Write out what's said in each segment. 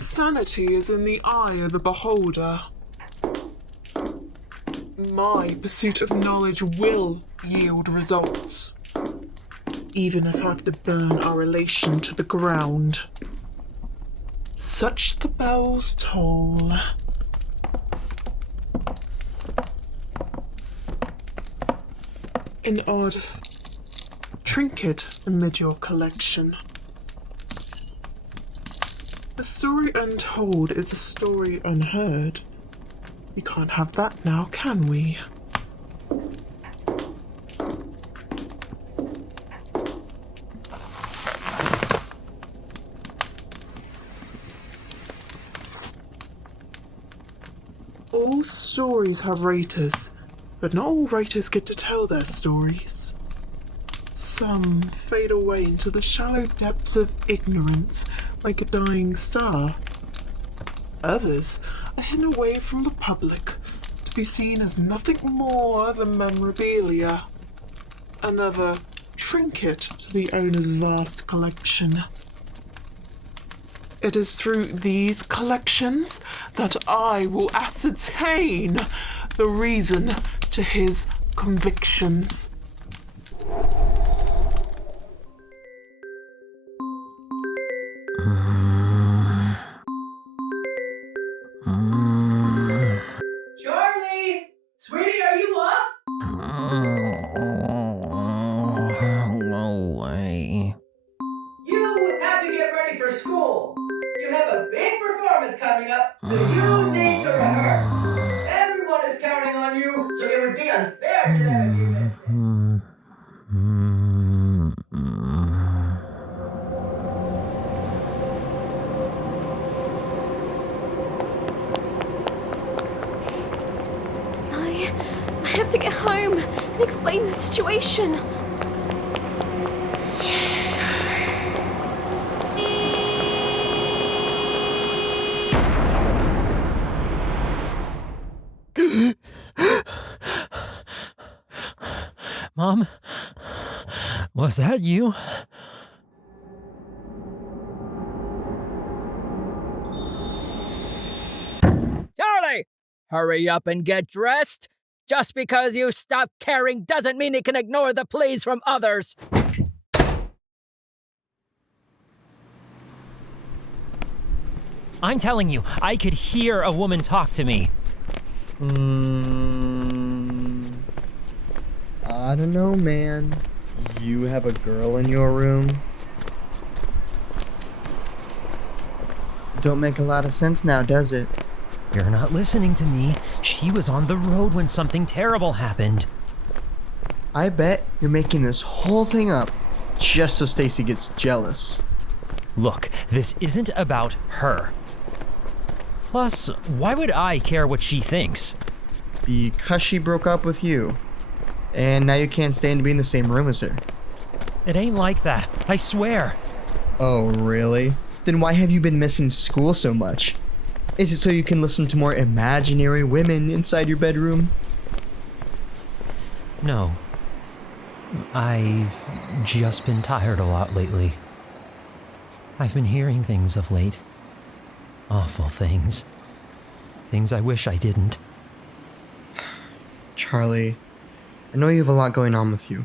Insanity is in the eye of the beholder. My pursuit of knowledge will yield results, even if I have to burn our relation to the ground. Such the bells toll. An odd trinket amid your collection. A story untold is a story unheard. We can't have that now, can we? All stories have writers, but not all writers get to tell their stories. Some fade away into the shallow depths of ignorance like a dying star. Others are hidden away from the public to be seen as nothing more than memorabilia. Another trinket to the owner's vast collection. It is through these collections that I will ascertain the reason to his convictions. Charlie! Sweetie, are you up? No way. You have to get ready for school. You have a big performance coming up, so you need to rehearse. Everyone is counting on you, so it would be unfair to them if you missed it. I have to get home and explain the situation. Mom? Was that you? Charlie! Hurry up and get dressed! Just because you stop caring doesn't mean you can ignore the pleas from others! I'm telling you, I could hear a woman talk to me. I don't know, man. You have a girl in your room? Don't make a lot of sense now, does it? You're not listening to me. She was on the road when something terrible happened. I bet you're making this whole thing up just so Stacy gets jealous. Look, this isn't about her. Plus, why would I care what she thinks? Because she broke up with you. And now you can't stand to be in the same room as her. It ain't like that, I swear. Oh, really? Then why have you been missing school so much? Is it so you can listen to more imaginary women inside your bedroom? No. I've just been tired a lot lately. I've been hearing things of late. Awful things. Things I wish I didn't. Charlie, I know you have a lot going on with you.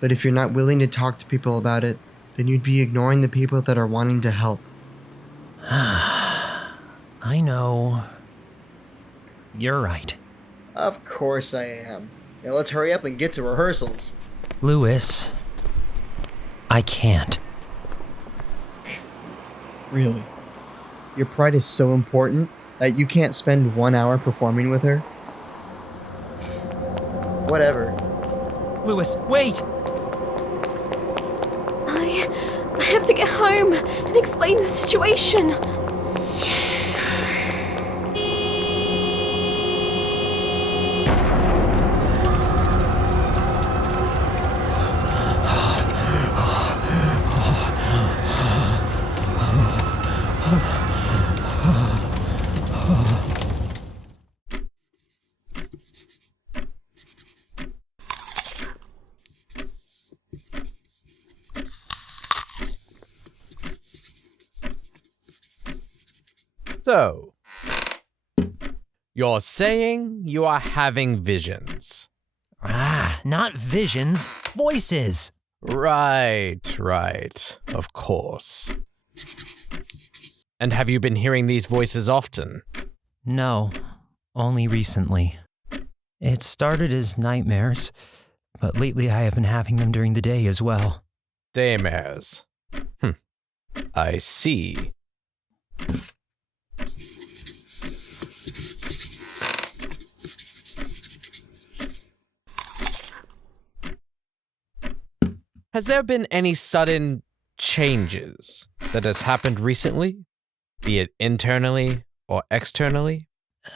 But if you're not willing to talk to people about it, then you'd be ignoring the people that are wanting to help. I know. You're right. Of course I am. Now let's hurry up and get to rehearsals. Louis, I can't. Really? Your pride is so important that you can't spend 1 hour performing with her? Whatever. Louis, wait! I have to get home and explain the situation. So, you're saying you are having visions. Not visions, voices. Right. Of course. And have you been hearing these voices often? No, only recently. It started as nightmares, but lately I have been having them during the day as well. Daymares. I see. Has there been any sudden changes that has happened recently? Be it internally or externally?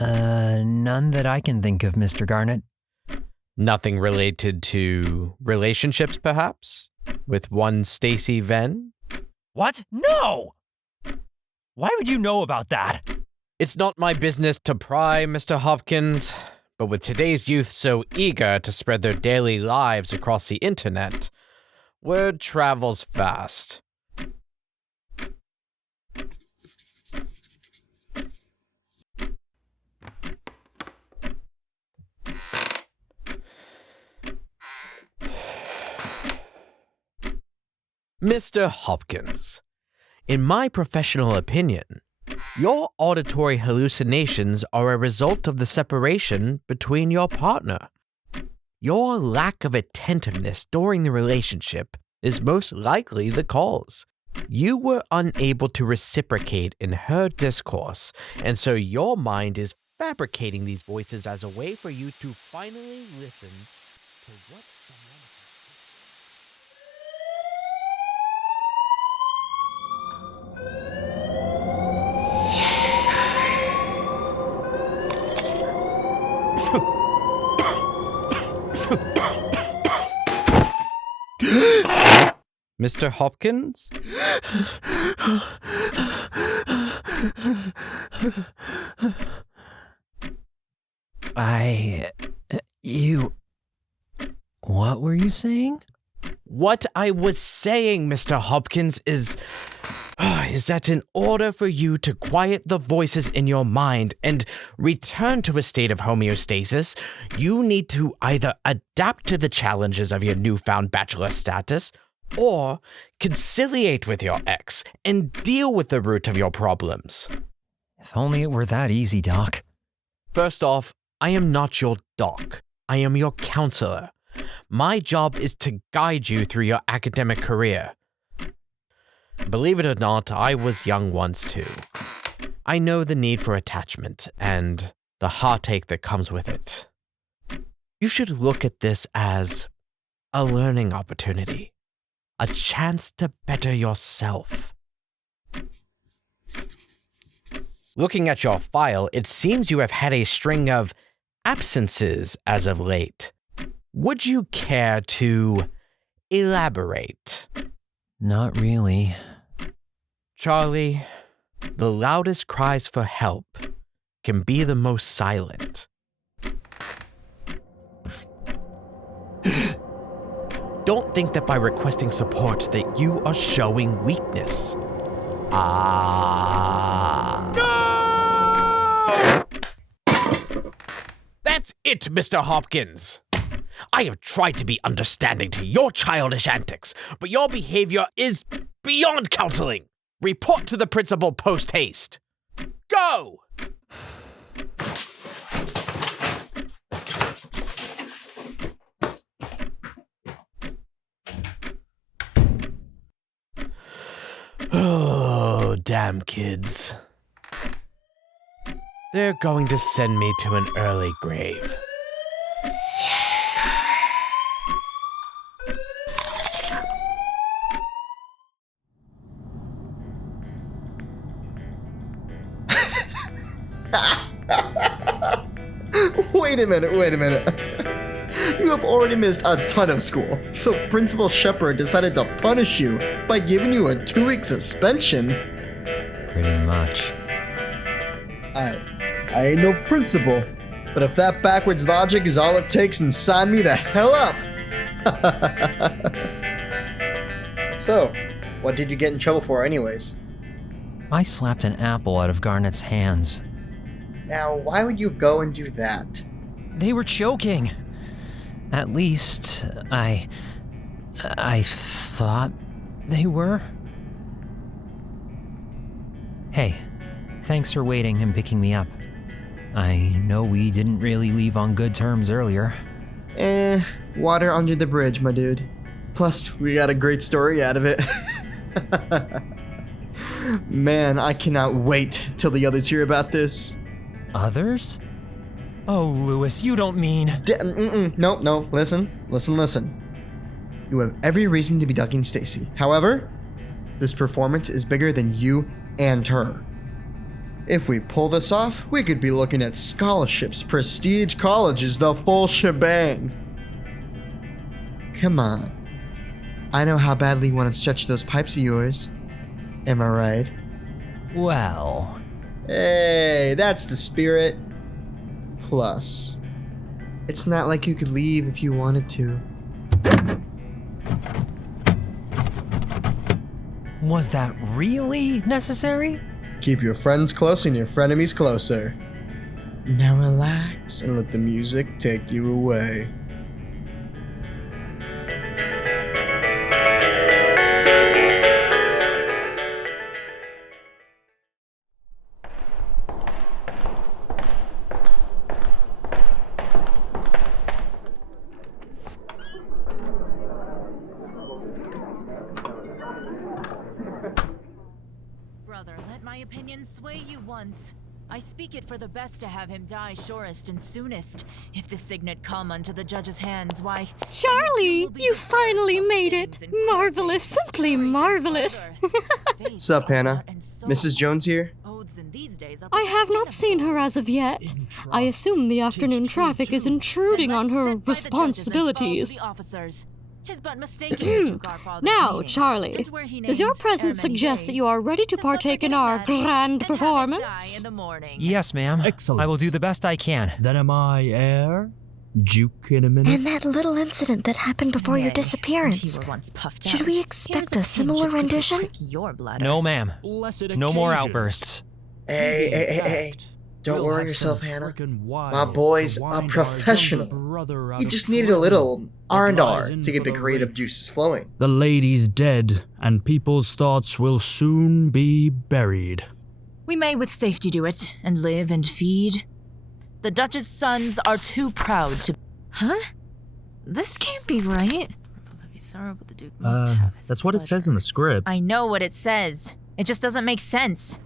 None that I can think of, Mr. Garnett. Nothing related to relationships, perhaps? With one Stacy Venn? What? No! Why would you know about that? It's not my business to pry, Mr. Hopkins, but with today's youth so eager to spread their daily lives across the internet, word travels fast. Mr. Hopkins, in my professional opinion, your auditory hallucinations are a result of the separation between your partner. Your lack of attentiveness during the relationship is most likely the cause. You were unable to reciprocate in her discourse, and so your mind is fabricating these voices as a way for you to finally listen to what someone Mr. Hopkins? What were you saying? What I was saying, Mr. Hopkins, is that in order for you to quiet the voices in your mind and return to a state of homeostasis, you need to either adapt to the challenges of your newfound bachelor status or conciliate with your ex and deal with the root of your problems. If only it were that easy, Doc. First off, I am not your doc. I am your counselor. My job is to guide you through your academic career. Believe it or not, I was young once too. I know the need for attachment and the heartache that comes with it. You should look at this as a learning opportunity, a chance to better yourself. Looking at your file, it seems you have had a string of absences as of late. Would you care to elaborate? Not really. Charlie, the loudest cries for help can be the most silent. Don't think that by requesting support that you are showing weakness. No! That's it, Mr. Hopkins. I have tried to be understanding to your childish antics, but your behavior is beyond counseling. Report to the principal post-haste. Go! Oh, damn kids. They're going to send me to an early grave. Wait a minute. You have already missed a ton of school, so Principal Shepard decided to punish you by giving you a 2-week suspension. Pretty much. I ain't no principal, but if that backwards logic is all it takes, then sign me the hell up! So, what did you get in trouble for anyways? I slapped an apple out of Garnett's hands. Now, why would you go and do that? They were choking. At least, I thought they were. Hey, thanks for waiting and picking me up. I know we didn't really leave on good terms earlier. Water under the bridge, my dude. Plus, we got a great story out of it. Man, I cannot wait till the others hear about this. Others? Oh, Lewis, you don't mean... No, listen. You have every reason to be ducking Stacy. However, this performance is bigger than you and her. If we pull this off, we could be looking at scholarships, prestige colleges, the full shebang. Come on. I know how badly you want to stretch those pipes of yours. Am I right? Well... Hey, that's the spirit. Plus, it's not like you could leave if you wanted to. Was that really necessary? Keep your friends close and your frenemies closer. Now relax and let the music take you away. Brother, let my opinion sway you once. I speak it for the best to have him die surest and soonest. If the signet come unto the judge's hands, why... Charlie, you finally made it. Marvelous, simply marvelous. Sup, Hannah? Mrs. Jones here? I have not seen her as of yet. I assume the afternoon traffic is intruding on her responsibilities. Now, Charlie, does your presence suggest that you are ready to partake in our grand performance? Yes, ma'am. Excellent. I will do the best I can. Then am I heir? Duke in a minute? And that little incident that happened before your disappearance. Should we expect a similar rendition? No, ma'am. No more outbursts. Hey. Don't worry yourself, Hannah. My boy's a professional. He just needed a little R&R to get the creative juices flowing. The lady's dead, and people's thoughts will soon be buried. We may with safety do it, and live and feed. The Dutch's sons are too proud to... Huh? This can't be right. That's what it says in the script. I know what it says. It just doesn't make sense.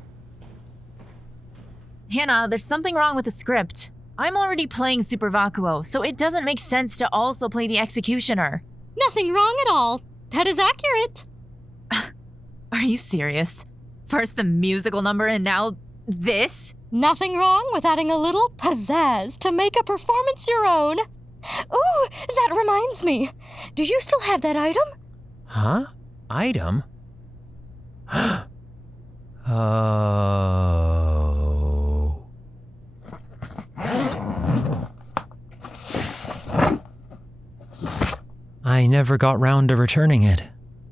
Hannah, there's something wrong with the script. I'm already playing Super Vacuo, so it doesn't make sense to also play the Executioner. Nothing wrong at all. That is accurate. Are you serious? First the musical number and now this? Nothing wrong with adding a little pizzazz to make a performance your own. Ooh, that reminds me. Do you still have that item? Huh? Item? Oh... I never got round to returning it.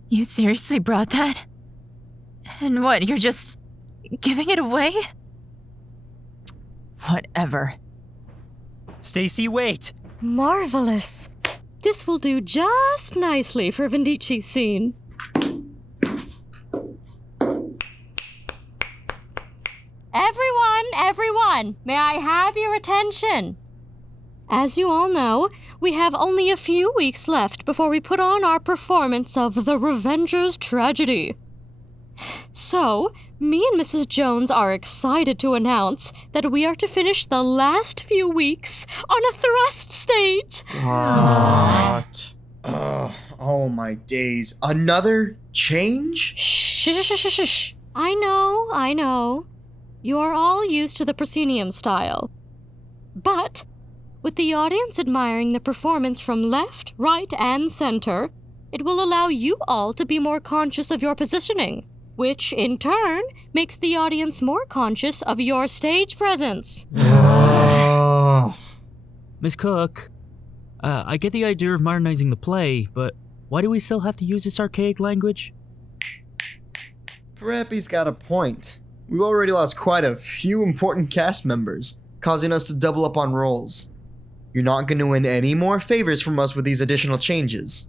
You seriously brought that? And what, you're just giving it away? Whatever. Stacy, wait! Marvelous. This will do just nicely for Vendici's scene. Everyone, may I have your attention? As you all know, we have only a few weeks left before we put on our performance of The Revenger's Tragedy. So, me and Mrs. Jones are excited to announce that we are to finish the last few weeks on a thrust stage. What? Oh my days. Another change? Shh. I know. You are all used to the proscenium style. But, with the audience admiring the performance from left, right, and center, it will allow you all to be more conscious of your positioning, which, in turn, makes the audience more conscious of your stage presence. Miss Cook, I get the idea of modernizing the play, but why do we still have to use this archaic language? Preppy's got a point. we've already lost quite a few important cast members, causing us to double up on roles. You're not going to win any more favors from us with these additional changes.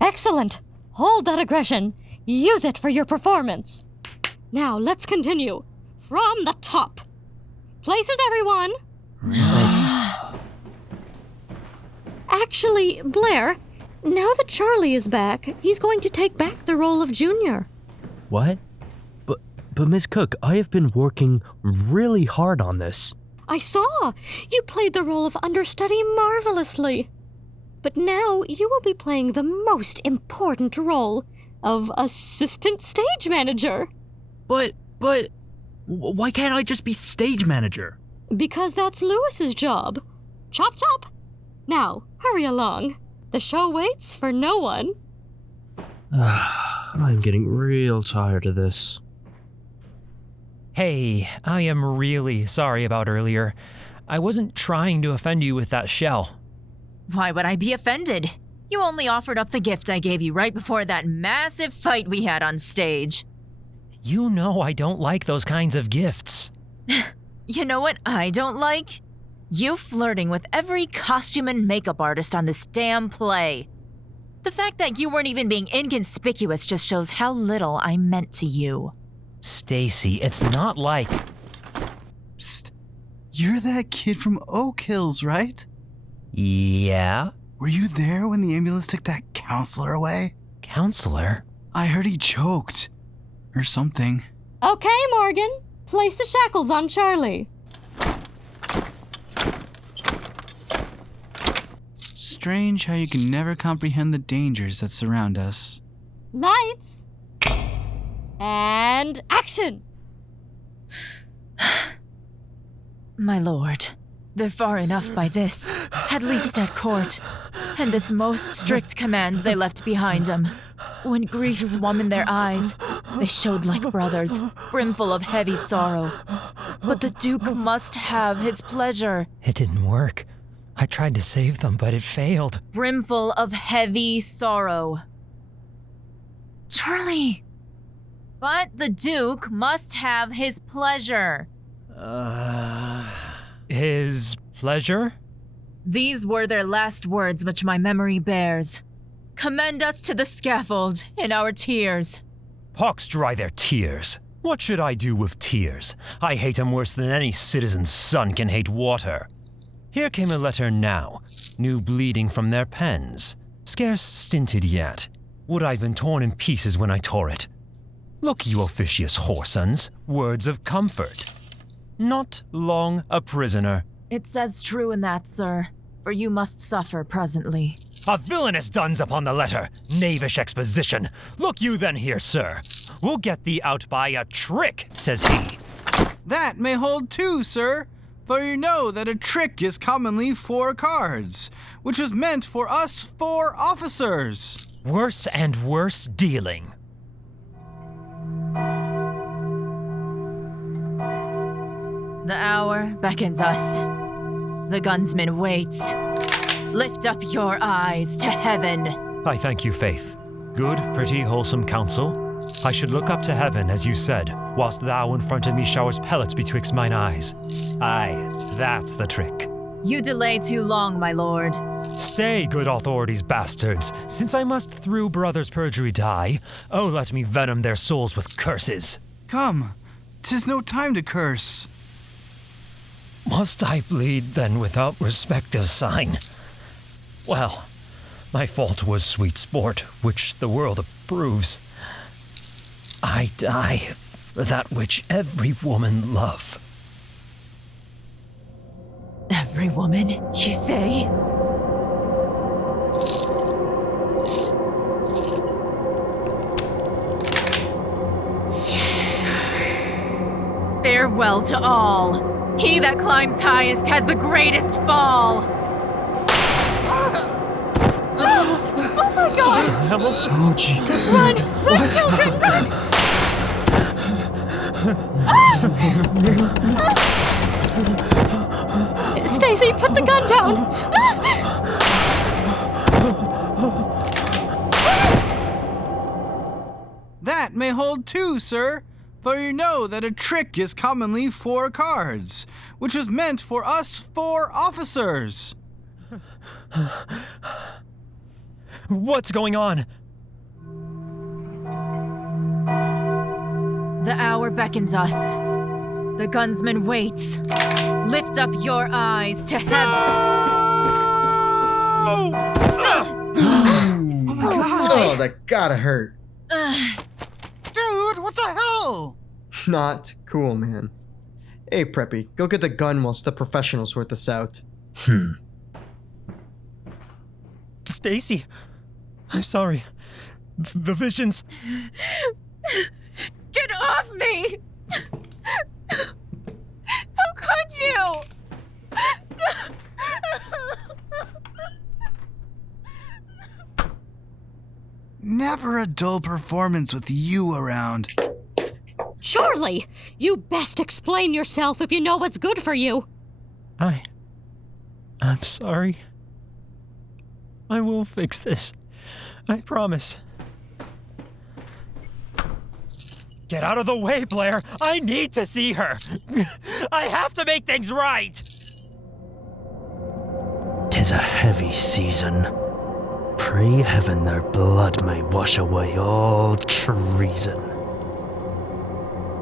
Excellent. Hold that aggression. Use it for your performance. Now, let's continue. From the top. Places, everyone. Actually, Blair, now that Charlie is back, he's going to take back the role of Junior. What? But Miss Cook, I have been working really hard on this. I saw. You played the role of understudy marvelously. But now you will be playing the most important role of assistant stage manager. But, why can't I just be stage manager? Because that's Lewis's job. Chop chop. Now, hurry along. The show waits for no one. I'm getting real tired of this. Hey, I am really sorry about earlier. I wasn't trying to offend you with that shell. Why would I be offended? You only offered up the gift I gave you right before that massive fight we had on stage. You know I don't like those kinds of gifts. You know what I don't like? You flirting with every costume and makeup artist on this damn play. The fact that you weren't even being inconspicuous just shows how little I meant to you. Stacy, it's not like... Psst. You're that kid from Oak Hills, right? Yeah? Were you there when the ambulance took that counselor away? Counselor? I heard he choked. Or something. Okay, Morgan. Place the shackles on Charlie. Strange how you can never comprehend the dangers that surround us. Lights. And action! My lord, they're far enough by this, at least at court, and this most strict commands they left behind them. When grief swum in their eyes, they showed like brothers, brimful of heavy sorrow. But the Duke must have his pleasure. It didn't work. I tried to save them, but it failed. Brimful of heavy sorrow. Charlie! But the Duke must have his pleasure. His pleasure? These were their last words which my memory bears. Commend us to the scaffold in our tears. Pox dry their tears. What should I do with tears? I hate 'em worse than any citizen's son can hate water. Here came a letter now, new bleeding from their pens. Scarce stinted yet. Would I'd been torn in pieces when I tore it. Look, you officious whoresons, words of comfort. Not long a prisoner. It says true in that, sir, for you must suffer presently. A villainous duns upon the letter, knavish exposition. Look you then here, sir. We'll get thee out by a trick, says he. That may hold too, sir, for you know that a trick is commonly 4 cards, which was meant for us 4 officers. Worse and worse dealing. The hour beckons us. The gunsman waits. Lift up your eyes to heaven. I thank you, Faith. Good, pretty, wholesome counsel. I should look up to heaven, as you said, whilst thou in front of me showers pellets betwixt mine eyes. Aye, that's the trick. You delay too long, my lord. Stay, good authorities, bastards, since I must through brothers' perjury die. Oh, let me venom their souls with curses. Come, 'tis no time to curse. Must I bleed, then, without respective sign? Well, my fault was sweet sport, which the world approves. I die for that which every woman love. Every woman, you say? Farewell to all. He that climbs highest has the greatest fall. Oh my God! Oh, gee. Run, children, run! Stacy, put the gun down! That may hold too, sir, for you know that a trick is commonly 4 cards, which was meant for us 4 officers. What's going on? The hour beckons us. The gunsman waits. Lift up your eyes to heaven. Oh, that gotta hurt. Dude, what the hell? Not cool, man. Hey, Preppy, go get the gun whilst the professionals sort this out. Stacy, I'm sorry. The visions. Get off me! How could you? Never a dull performance with you around. Surely, you best explain yourself if you know what's good for you. I'm sorry. I will fix this. I promise. Get out of the way, Blair! I need to see her! I have to make things right! 'Tis a heavy season. Pray heaven their blood may wash away all treason.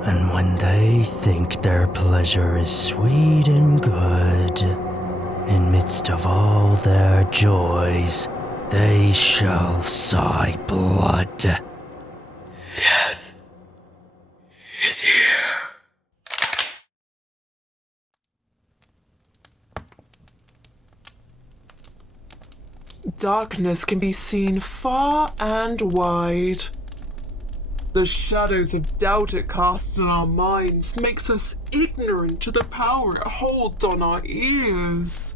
And when they think their pleasure is sweet and good, in midst of all their joys, they shall sigh blood. Death is here. Darkness can be seen far and wide. The shadows of doubt it casts in our minds makes us ignorant to the power it holds on our ears.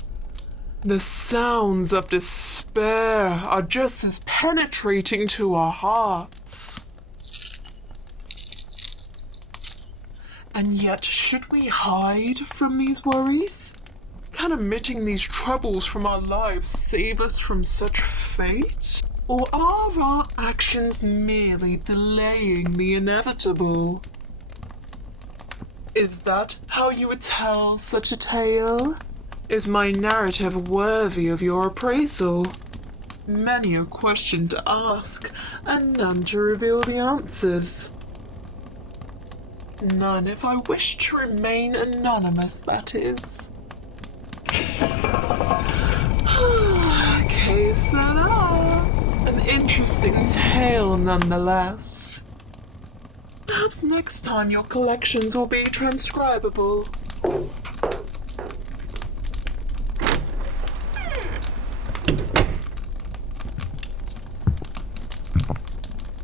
The sounds of despair are just as penetrating to our hearts. And yet, should we hide from these worries? Can omitting these troubles from our lives save us from such fate? Or are our actions merely delaying the inevitable? Is that how you would tell such a tale? Is my narrative worthy of your appraisal? Many a question to ask, and none to reveal the answers. None if I wish to remain anonymous, that is. Que sera? An interesting tale nonetheless. Perhaps next time your collections will be transcribable.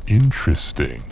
Interesting.